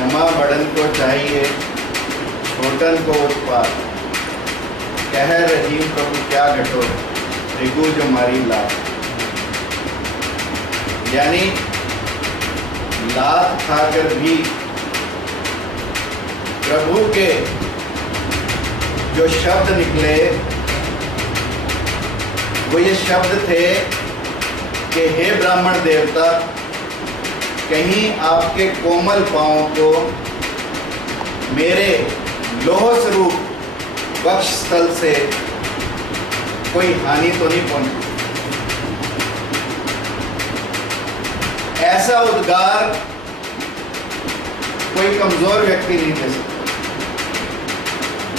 क्षमा बड़न को चाहिए, छोटन को उत्पात। कह रहीम प्रभु क्या घटो, भृगु जो मारी लात। यानी लात खाकर भी प्रभु के जो शब्द निकले वो ये शब्द थे कि हे ब्राह्मण देवता, कहीं आपके कोमल पांवों को मेरे लोह स्वरूप वक्ष स्थल से कोई हानि तो नहीं पहुंची। ऐसा उद्गार कोई कमजोर व्यक्ति नहीं दे सकता।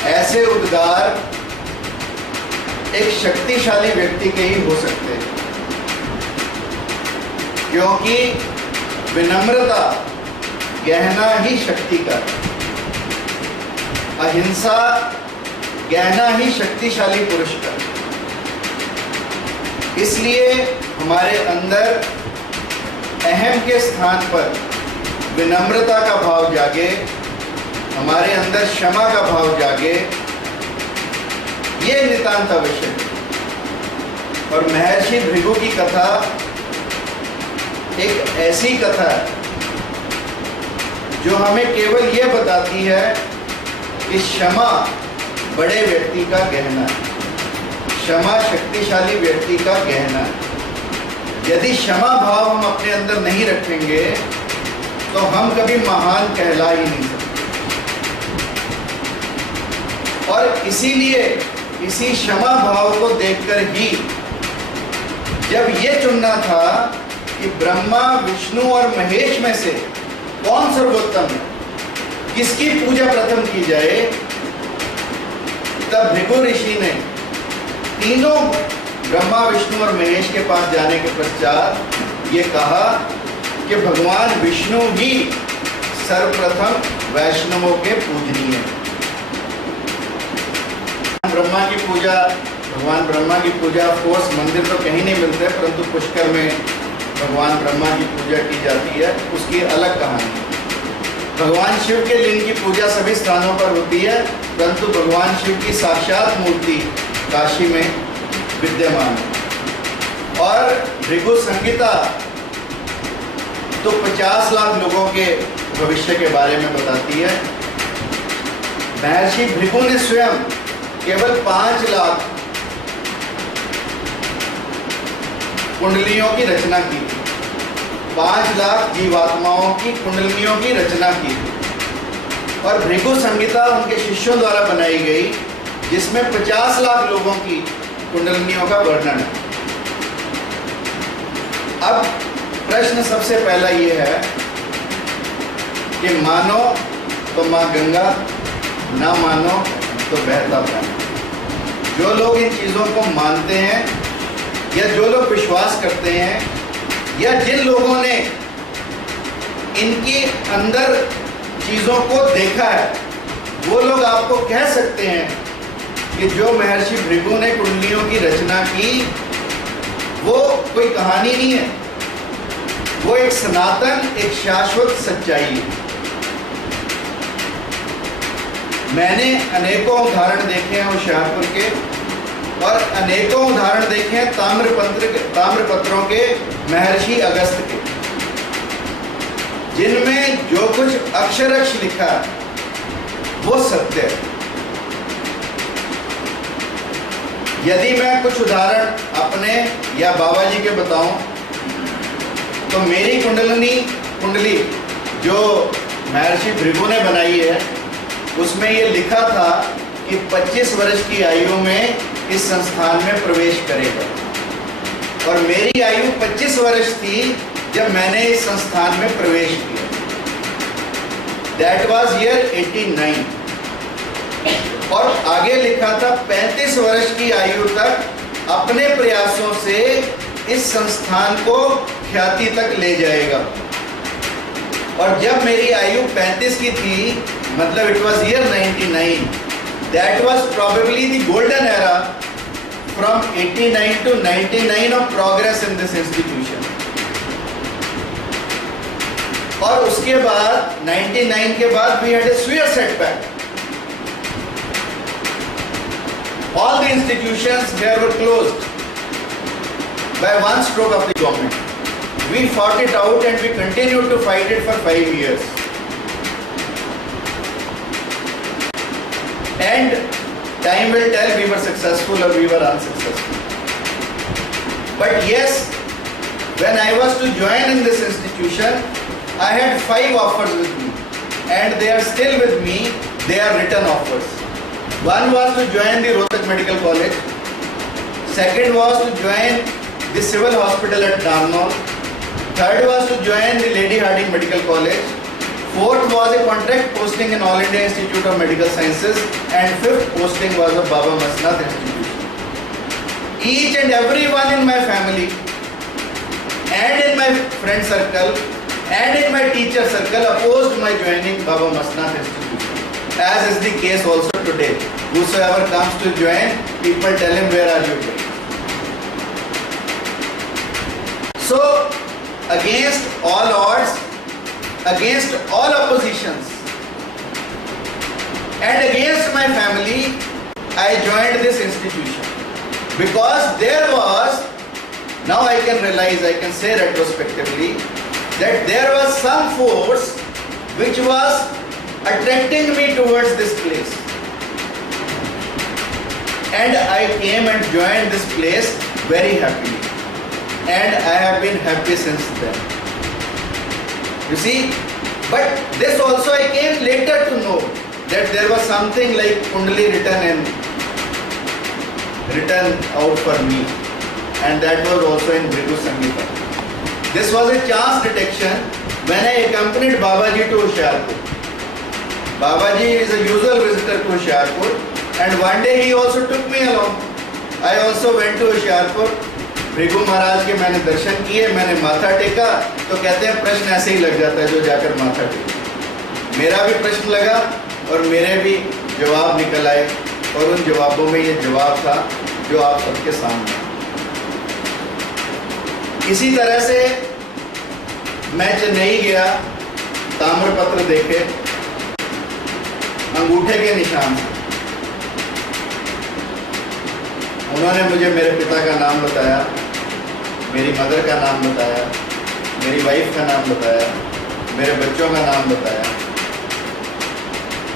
ऐसे उद्गार एक शक्तिशाली व्यक्ति के ही हो सकते हैं, क्योंकि विनम्रता गहना ही शक्ति का, अहिंसा गहना ही शक्तिशाली पुरुष का। इसलिए हमारे अंदर अहम के स्थान पर विनम्रता का भाव जागे, हमारे अंदर क्षमा का भाव जागे, ये नितांत आवश्यक है। और महर्षि भृगु की कथा एक ऐसी कथा है जो हमें केवल ये बताती है कि क्षमा बड़े व्यक्ति का गहना है, क्षमा शक्तिशाली व्यक्ति का गहना है। यदि क्षमा भाव हम अपने अंदर नहीं रखेंगे तो हम कभी महान कहला ही नहीं सकते। और इसीलिए इसी क्षमा भाव को देखकर ही जब ये चुनना था कि ब्रह्मा, विष्णु और महेश में से कौन सर्वोत्तम है, किसकी पूजा प्रथम की जाए, तब भृगु ऋषि ने तीनों ब्रह्मा, विष्णु और महेश के पास जाने के पश्चात ये कहा कि भगवान विष्णु ही सर्वप्रथम वैष्णवों के पूजनीय है। भगवान ब्रह्मा की पूजा ऑफकोर्स मंदिर तो कहीं नहीं मिलते, परंतु पुष्कर में भगवान ब्रह्मा की पूजा की जाती है, उसकी अलग कहानी। भगवान शिव के लिंग की पूजा सभी स्थानों पर होती है, परंतु भगवान शिव की साक्षात मूर्ति काशी में विद्यमान है। और भृगु संहिता तो 50 लाख लोगों के भविष्य के बारे में बताती है। महर्षि भृगु ने स्वयं केवल 5 लाख कुंडलियों की रचना की थी, 5 लाख जीवात्माओं की कुंडलियों की रचना की थी। और भृगु संहिता उनके शिष्यों द्वारा बनाई गई, जिसमें 50 लाख लोगों की कुंडलियों का वर्णन है। अब प्रश्न सबसे पहला ये है कि मानो तो माँ गंगा, ना मानो तो बहता पानी। जो लोग इन चीज़ों को मानते हैं या जो लोग विश्वास करते हैं या जिन लोगों ने इनके अंदर चीज़ों को देखा है, वो लोग आपको कह सकते हैं कि जो महर्षि भृगु ने कुंडलियों की रचना की वो कोई कहानी नहीं है, वो एक सनातन, एक शाश्वत सच्चाई है। मैंने अनेकों उदाहरण देखे हैं होशियारपुर के, और अनेकों उदाहरण देखे हैं ताम्रपत्रों के महर्षि अगस्त के, जिनमें जो कुछ अक्षर लिखा वो सत्य है। यदि मैं कुछ उदाहरण अपने या बाबा जी के बताऊं, तो मेरी कुंडली जो महर्षि भृगु ने बनाई है, उसमें ये लिखा था कि 25 वर्ष की आयु में इस संस्थान में प्रवेश करेगा। और मेरी आयु 25 वर्ष थी जब मैंने इस संस्थान में प्रवेश किया। That was year 89। और आगे लिखा था 35 वर्ष की आयु तक अपने प्रयासों से इस संस्थान को ख्याति तक ले जाएगा। और जब मेरी आयु 35 की थी, मतलब it was year 99, that was probably the golden era from 89 to 99 of progress in this institution. और उसके बाद 99 के बाद we had a severe setback. All the institutions here were closed by one stroke of the government. We fought it out and we continued to fight it for 5 years. And time will tell we were successful or we were unsuccessful. But yes, when I was to join in this institution, I had 5 offers with me and they are still with me. They are written offers. One was to join the Rohtak Medical College. Second was to join the Civil Hospital at Darnall. Third was to join the Lady Hardinge Medical College. Fourth was a contract posting in All India Institute of Medical Sciences. And fifth posting was a Baba Masnath Institution. Each and everyone in my family and in my friend circle and in my teacher circle opposed my joining Baba Masnath Institution. As is the case also today. Whosoever comes to join, people tell him, where are you going? So, against all odds, against all oppositions, and against my family, I joined this institution. Because there was, now I can realize, I can say retrospectively, that there was some force which was attracting me towards this place. And I came and joined this place very happily. And I have been happy since then. You see, but this also I came later to know that there was something like Kundali written out for me. And that was also in Bhrigu Sangeeta. This was a chance detection when I accompanied Babaji to Hoshiarpur. Babaji is a usual visitor to Hoshiarpur, and one day he also took me along. I also went to Hoshiarpur. Bhrigu महाराज के मैंने दर्शन किए, मैंने माथा टेका, तो कहते हैं प्रश्न ऐसे ही लग जाता है जो जाकर माथा टेका। मेरा भी प्रश्न लगा और मेरे भी जवाब निकल आए, और उन जवाबों में ये जवाब था जो आप सबके सामने। इसी तरह से मैं चेन्नई गया, ताम्रपत्र देखे, अंगूठे के निशान से। उन्होंने मुझे मेरे पिता का नाम बताया, मेरी मदर का नाम बताया, मेरी वाइफ का नाम बताया, मेरे बच्चों का नाम बताया।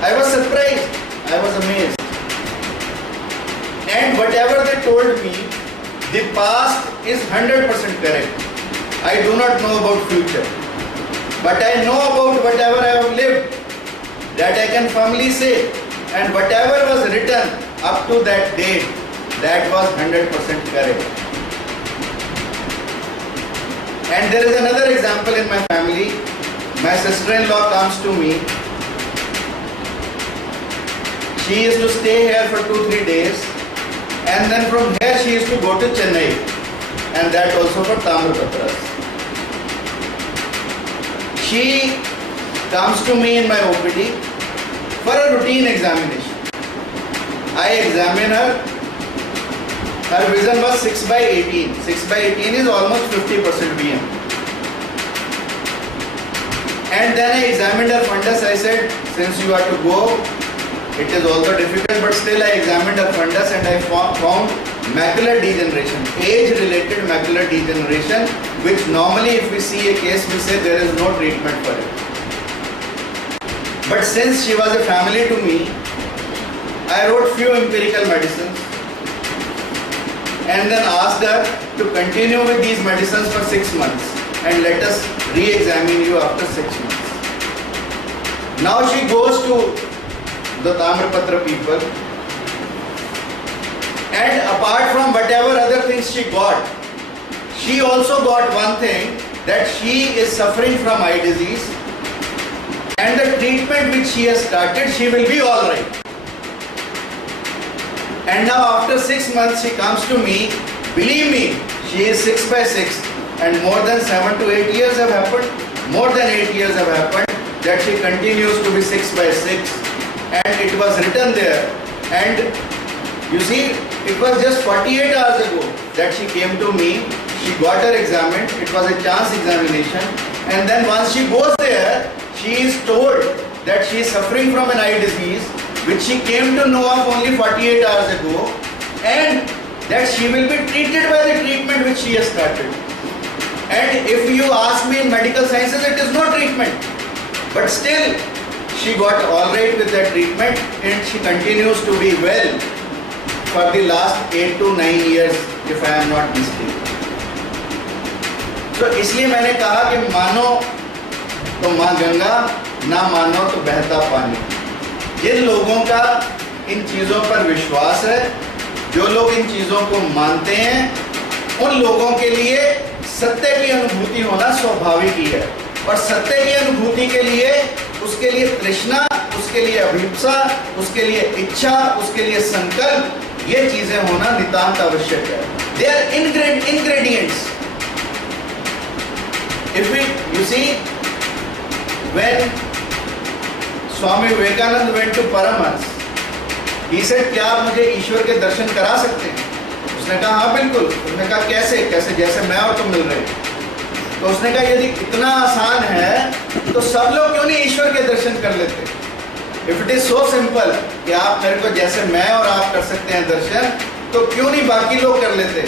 I was surprised, I was amazed. And whatever they told me, the past is 100% correct. I do not know about future, but I know about whatever I have lived. That I can firmly say, and whatever was written up to that date, that was 100% correct. And there is another example in my family. My sister-in-law comes to me. She used to stay here for 2-3 days, and then from here she used to go to Chennai, and that also for Tamrapatras. She comes to me in my OPD for a routine examination. I examine her. Her vision was 6/18. 6/18 is almost 50% VM. And then I examined her fundus. I said, since you are to go, it is also difficult, but still I examined her fundus and I found macular degeneration, age-related macular degeneration, which normally if we see a case, we say there is no treatment for it. But since she was a family to me, I wrote few empirical medicines and then asked her to continue with these medicines for 6 months and let us re-examine you after 6 months. Now she goes to the Tamrapatra people, and apart from whatever other things she got, she also got one thing, that she is suffering from eye disease, and the treatment which she has started, she will be alright. And now after 6 months she comes to me. Believe me, she is 6/6, and more than 7 to 8 years have happened. More than 8 years have happened that she continues to be 6/6, and it was written there. And you see, it was just 48 hours ago that she came to me. She got her examined. It was a chance examination, and then once she goes there, she is told that she is suffering from an eye disease, which she came to know of only 48 hours ago, and that she will be treated by the treatment which she has started. And if you ask me in medical sciences, it is no treatment. But still, she got all right with that treatment, and she continues to be well for the last 8 to 9 years, if I am not mistaken. तो इसलिए मैंने कहा कि मानो तो माँ गंगा, ना मानो तो बहता पानी। जिन लोगों का इन चीज़ों पर विश्वास है, जो लोग इन चीज़ों को मानते हैं, उन लोगों के लिए सत्य की अनुभूति होना स्वाभाविक ही है। और सत्य की अनुभूति के लिए उसके लिए तृष्णा, उसके लिए अभिप्सा, उसके लिए इच्छा, उसके लिए संकल्प, ये चीजें होना नितांत आवश्यक है। They are ingredients. If you see, when Swami Vivekananda went to Paramhans, he said, क्या आप मुझे ईश्वर के दर्शन करा सकते हैं? उसने कहा हाँ बिल्कुल। उसने कहा कैसे? कैसे? जैसे मैं और तुम मिल रहे हैं। तो उसने कहा यदि इतना आसान है तो सब लोग क्यों नहीं ईश्वर के दर्शन कर लेते? If it is so simple कि आप मेरे को जैसे मैं और आप कर सकते हैं दर्शन, तो क्यों नहीं बाकी लोग कर लेते?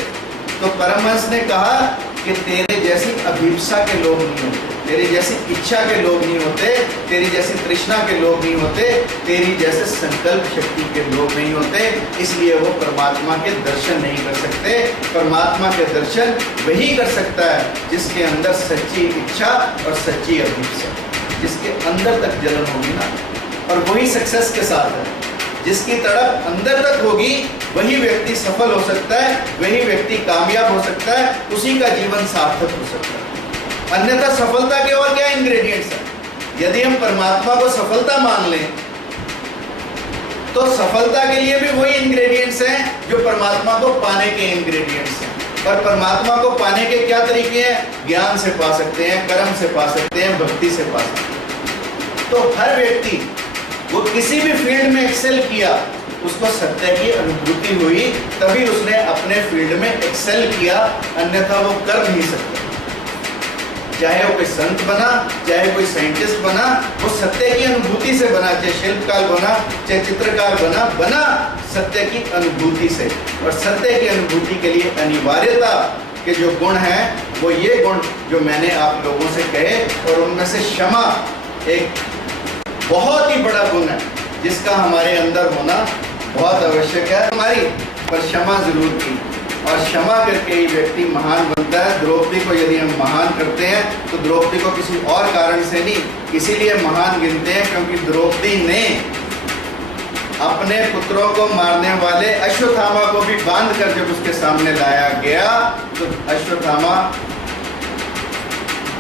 तो परमहंस ने कहा कि तेरे जैसी अभिप्सा के लोग नहीं होते, तेरी जैसी इच्छा के लोग नहीं होते, तेरी जैसी तृष्णा के लोग नहीं होते, तेरी जैसे संकल्प शक्ति के लोग नहीं होते, इसलिए वो परमात्मा के दर्शन नहीं कर सकते। परमात्मा के दर्शन वही कर सकता है जिसके अंदर सच्ची इच्छा और सच्ची अभिप्सा, जिसके अंदर तक जलन होगी ना, और वही सक्सेस के साथ है। जिसकी तड़प अंदर तक होगी वही व्यक्ति सफल हो सकता है, वही व्यक्ति कामयाब हो सकता है, उसी का जीवन सार्थक हो सकता है। अन्यथा सफलता के और क्या इंग्रेडिएंट्स हैं? यदि हम परमात्मा को सफलता मान लें तो सफलता के लिए भी वही इंग्रेडिएंट्स हैं जो परमात्मा को पाने के इंग्रेडिएंट्स हैं। और परमात्मा को पाने के क्या तरीके हैं? ज्ञान से पा सकते हैं, कर्म से पा सकते हैं, भक्ति से पा सकते हैं। तो हर व्यक्ति वो किसी भी फील्ड में एक्सेल किया, उसको सत्य की अनुभूति हुई, तभी उसने अपने फील्ड में एक्सेल किया, अन्यथा वो कर नहीं सकता। चाहे वो कोई संत बना, चाहे कोई साइंटिस्ट बना, वो सत्य की अनुभूति से बना, चाहे शिल्पकार बना, चाहे चित्रकार बना सत्य की अनुभूति से। और सत्य की अनुभूति के लिए अनिवार्यता के जो गुण हैं वो ये गुण जो मैंने आप लोगों से कहे, और उनमें से क्षमा एक बहुत ही बड़ा गुण है जिसका हमारे अंदर होना बहुत आवश्यक है। हमारी पर क्षमा जरूर की, और क्षमा करके ही व्यक्ति महान बनता है। द्रौपदी को यदि हम महान करते हैं तो द्रौपदी को किसी और कारण से नहीं, इसीलिए महान गिनते हैं क्योंकि द्रौपदी ने अपने पुत्रों को मारने वाले अश्वत्थामा को भी बांध कर जब उसके सामने लाया गया तो अश्वत्थामा,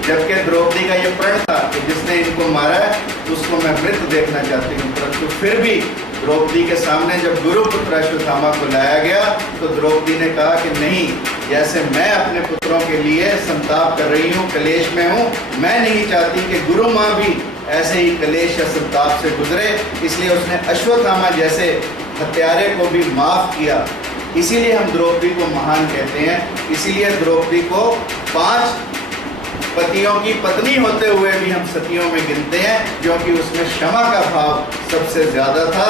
जबकि द्रौपदी का ये प्रण था कि जिसने इनको मारा है उसको मैं मृत देखना चाहती हूँ, परंतु फिर भी द्रौपदी के सामने जब गुरुपुत्र अश्वत्थामा को लाया गया तो द्रौपदी ने कहा कि नहीं, जैसे मैं अपने पुत्रों के लिए संताप कर रही हूँ, कलेश में हूँ, मैं नहीं चाहती कि गुरु माँ भी ऐसे ही कलेश या संताप से गुजरे, इसलिए उसने अश्वत्थामा जैसे हत्यारे को भी माफ किया। इसीलिए हम द्रौपदी को महान कहते हैं। इसीलिए द्रौपदी को 5 पतियों की पत्नी होते हुए भी हम सतियों में गिनते हैं, क्योंकि उसमें क्षमा का भाव सबसे ज्यादा था।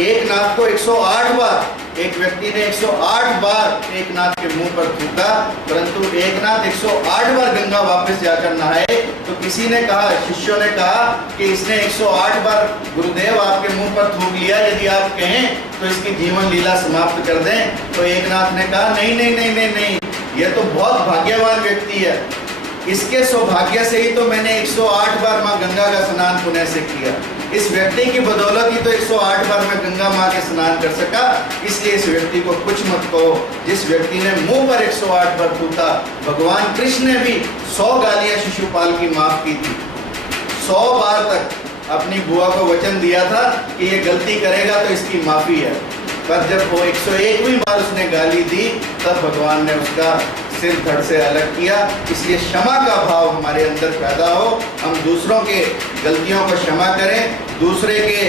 एक नाथ को 108 बार, एक व्यक्ति ने 108 बार एक नाथ के मुंह पर थूका, परंतु एक नाथ 108 बार गंगा वापस जाकर नहाए। तो किसी ने कहा, शिष्यों ने कहा कि इसने 108 बार गुरुदेव आपके मुंह पर थूक लिया, यदि आप कहें तो इसकी जीवन लीला समाप्त कर दें। तो एक नाथ ने कहा नहीं नहीं नहीं नहीं नहीं, यह तो बहुत भाग्यवान व्यक्ति है, इसके सौभाग्य से ही तो मैंने 108 बार माँ गंगा का स्नान पुण्य से किया। इस व्यक्ति की बदौलत ही तो 108 बार मैं गंगा माँ के स्नान कर सका, इसलिए इस व्यक्ति को कुछ मत कहो। जिस व्यक्ति ने मुंह पर 108 बार थूका, भगवान कृष्ण ने भी 100 गालियां शिशुपाल की माफ की थी। 100 बार तक अपनी बुआ को वचन दिया था कि ये गलती करेगा तो इसकी माफी है, पर जब वो 101वीं बार उसने गाली दी तब भगवान ने उसका सिर धड़ से अलग किया। इसलिए क्षमा का भाव हमारे अंदर पैदा हो, हम दूसरों के गलतियों को क्षमा करें, दूसरे के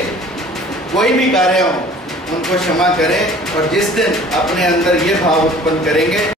कोई भी कार्य हो उनको क्षमा करें, और जिस दिन अपने अंदर ये भाव उत्पन्न करेंगे